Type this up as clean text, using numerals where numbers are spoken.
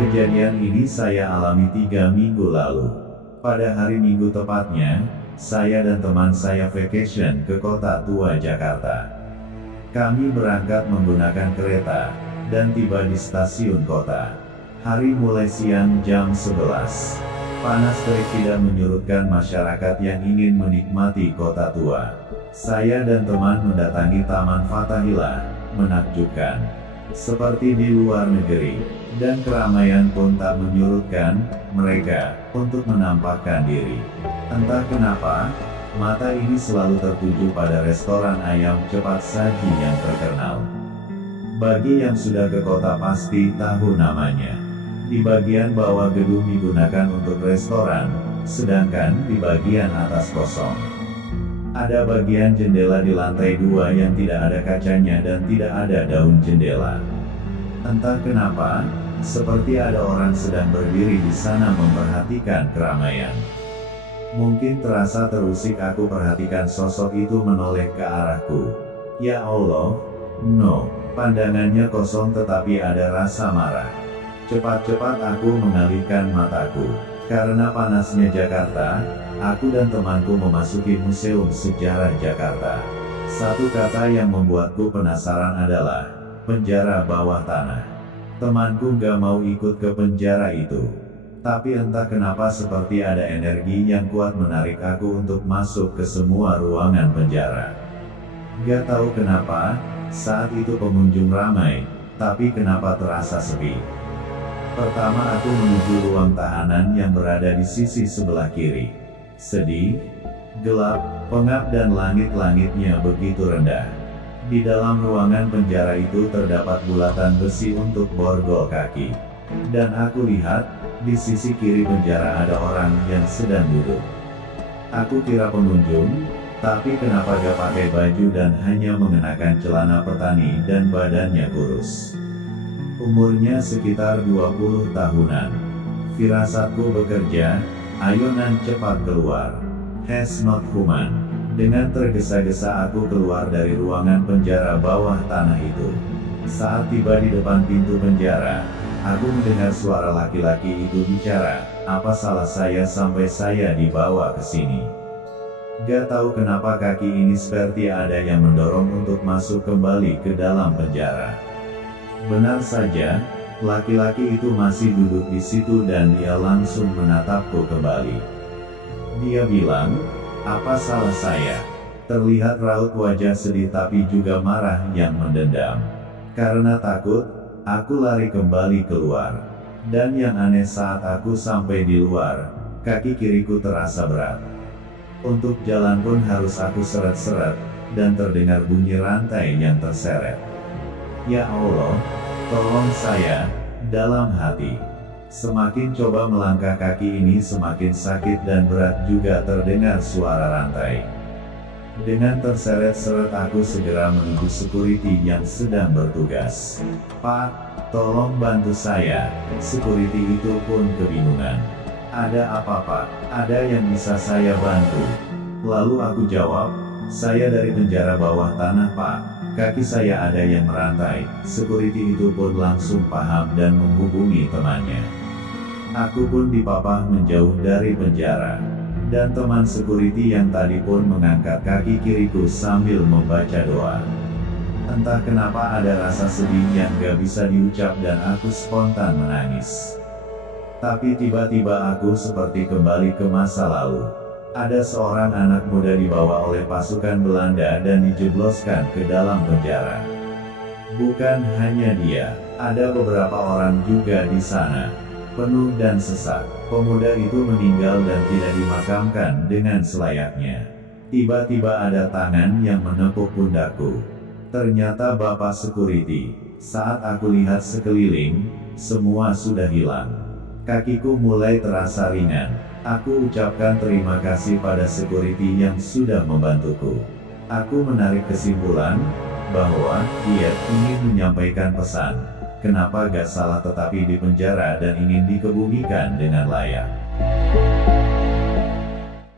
Kejadian ini saya alami 3 minggu lalu. Pada hari Minggu tepatnya, saya dan teman saya vacation ke Kota Tua Jakarta. Kami berangkat menggunakan kereta, dan tiba di stasiun kota. Hari mulai siang jam 11. Panas terik tidak menyurutkan masyarakat yang ingin menikmati Kota Tua. Saya dan teman mendatangi Taman Fathahillah, menakjubkan. Seperti di luar negeri, dan keramaian pun tak menyurutkan mereka untuk menampakkan diri. Entah kenapa, mata ini selalu tertuju pada restoran ayam cepat saji yang terkenal. Bagi yang sudah ke kota pasti tahu namanya. Di bagian bawah gedung digunakan untuk restoran, sedangkan di bagian atas kosong. Ada bagian jendela di lantai 2 yang tidak ada kacanya dan tidak ada daun jendela. Entah kenapa, seperti ada orang sedang berdiri di sana memperhatikan keramaian. Mungkin terasa terusik aku perhatikan sosok itu menoleh ke arahku. Ya Allah, no, pandangannya kosong tetapi ada rasa marah. Cepat-cepat aku mengalihkan mataku. Karena panasnya Jakarta, aku dan temanku memasuki Museum Sejarah Jakarta. Satu kata yang membuatku penasaran adalah penjara bawah tanah. Temanku gak mau ikut ke penjara itu. Tapi entah kenapa seperti ada energi yang kuat menarik aku untuk masuk ke semua ruangan penjara. Gak tahu kenapa, saat itu pengunjung ramai, tapi kenapa terasa sepi. Pertama aku menuju ruang tahanan yang berada di sisi sebelah kiri. Sedih, gelap, pengap dan langit-langitnya begitu rendah. Di dalam ruangan penjara itu terdapat bulatan besi untuk borgol kaki. Dan aku lihat, di sisi kiri penjara ada orang yang sedang duduk. Aku kira pengunjung, tapi kenapa gak pakai baju dan hanya mengenakan celana petani dan badannya kurus. Umurnya sekitar 20 tahunan. Firasatku bekerja, ayo nan cepat keluar. Has not human. Dengan tergesa-gesa aku keluar dari ruangan penjara bawah tanah itu. Saat tiba di depan pintu penjara, aku mendengar suara laki-laki itu bicara, apa salah saya sampai saya dibawa ke sini. Gak tahu kenapa kaki ini seperti ada yang mendorong untuk masuk kembali ke dalam penjara. Benar saja, laki-laki itu masih duduk di situ dan dia langsung menatapku kembali. Dia bilang, apa salah saya? Terlihat raut wajah sedih tapi juga marah yang mendendam. Karena takut, aku lari kembali keluar. Dan yang aneh saat aku sampai di luar, kaki kiriku terasa berat. Untuk jalan pun harus aku seret-seret, dan terdengar bunyi rantai yang terseret. Ya Allah, tolong saya, dalam hati. Semakin coba melangkah kaki ini semakin sakit dan berat juga terdengar suara rantai. Dengan terseret-seret aku segera menuju security yang sedang bertugas. Pak, tolong bantu saya. Security itu pun kebingungan. Ada apa Pak? Ada yang bisa saya bantu? Lalu aku jawab, saya dari penjara bawah tanah Pak. Kaki saya ada yang merantai. Security itu pun langsung paham dan menghubungi temannya. Aku pun dipapah menjauh dari penjara. Dan teman security yang tadi pun mengangkat kaki kiriku sambil membaca doa. Entah kenapa ada rasa sedih yang gak bisa diucap dan aku spontan menangis. Tapi tiba-tiba aku seperti kembali ke masa lalu. Ada seorang anak muda dibawa oleh pasukan Belanda dan dijebloskan ke dalam penjara. Bukan hanya dia, ada beberapa orang juga di sana. Penuh dan sesak, pemuda itu meninggal dan tidak dimakamkan dengan selayaknya. Tiba-tiba ada tangan yang menepuk pundakku. Ternyata Bapak Security. Saat aku lihat sekeliling, semua sudah hilang. Kakiku mulai terasa ringan. Aku ucapkan terima kasih pada security yang sudah membantuku. Aku menarik kesimpulan bahwa dia ingin menyampaikan pesan. Kenapa gak salah tetapi di penjara dan ingin dikebumikan dengan layak.